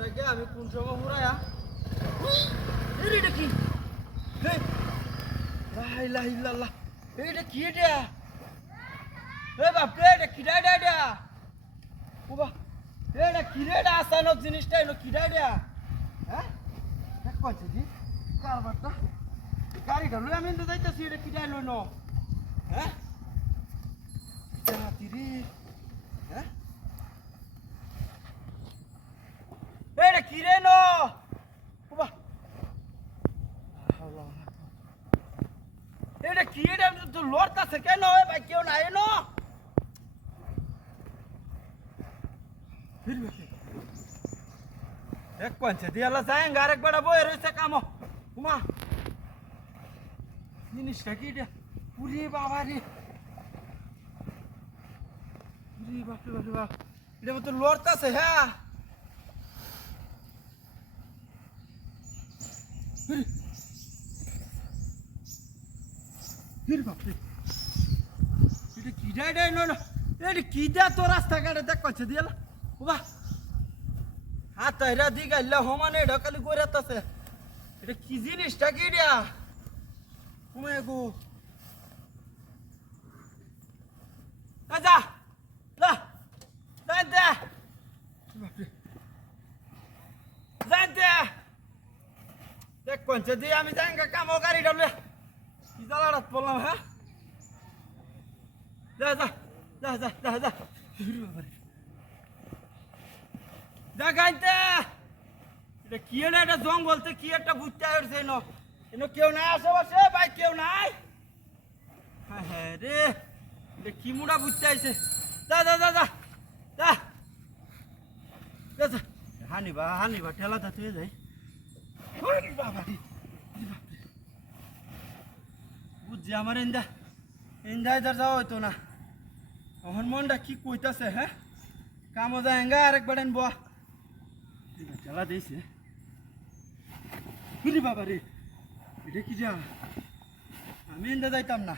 মোটরটাকে আমি কোন সময় ঘুরায়া এটা কি এটা কি এটা বাপরে এটা কিরা এটা ওবা এটা কিরে এটা আসানোর জিনিসটা এলো কিরা এটা হ্যাঁ কইছে জি কারবারটা গাড়িটা লই আমি তো যাইতাছি এটা কিরা এলো ন হ্যাঁ জাতিরি হ্যাঁ এটা কিরে ন ওবা এটা কি এটা তো লড়তাছে কেন ভাই কেউ নাই ন এক কোনছে দিয়ালা যায়ঙ্গ আরেক বড় বই রইছে কামো উমা জিনিসটা কি এটা পুরি বাবা রে পুরি বাপরে বাপরে বাপ এটা তো লড়তাছে হ্যাঁ বাপরে এটা কি ডাই না এটা কি দা তো রাস্তাঘাটে দেখ করছে দিয়ালা বাবা হাত এরা দি গাইলা হমানে ঢকালি করে আছে এটা কি জিনিসটা কি দিয়া ওমে গো আজা লা যাইতে বাপরে যাইতে দেখ কোনছে দি আমি যাইঙ্গা কামো গাড়ি ডালে কি জ্বালাড়াত পড়লাম হ্যাঁ যা যা যা যা যা যা যা গাইতে এটা কি না এটা জঙ্গলতে কি একটা বুঝতে আসছে এনো কেউ নাই আশেপাশে ভাই কেউ নাই হ্যাঁ হ্যাঁ রে এটা কি মুড়া বুঝতে আইছে যা যা যা যা যা যা যা হানিবা ঠেলা যাতে যাই বাবা বুঝছি আমার ইন্দা ইধার যাওয়া হইতো না এখন মনটা কি কইতাছে হ্যাঁ কামো যায়ঙ্গা আরেকবার আনবো ঠেলা দিয়েছে বুঝলি বাবা রে এটা কি যা আমি ইন্দা যাইতাম না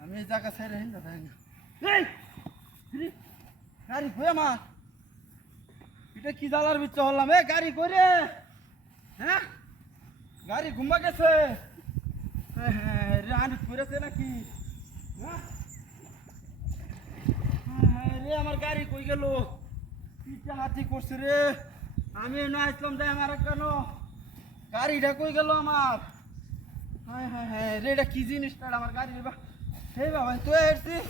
আমি এই জায়গা ছাইরে ইন্দা যায়ঙ্গা এই গাড়ি কই আমার এটা কি জ্বালার ভিতরে হলাম গাড়ি করে হ্যাঁ গাড়ি ঘুমা গেছে হ্যাঁ রানি করেছে নাকি হ্যাঁ রে আমার গাড়ি কই গেল পিঠা হাতি করছে রে আমি না আসলাম যাই আমার কেন গাড়িটা কই গেল আমার হ্যাঁ হ্যাঁ হ্যাঁ রে এটা কি জিনিসটা আমার গাড়ি হে বাবা তুই এসছিস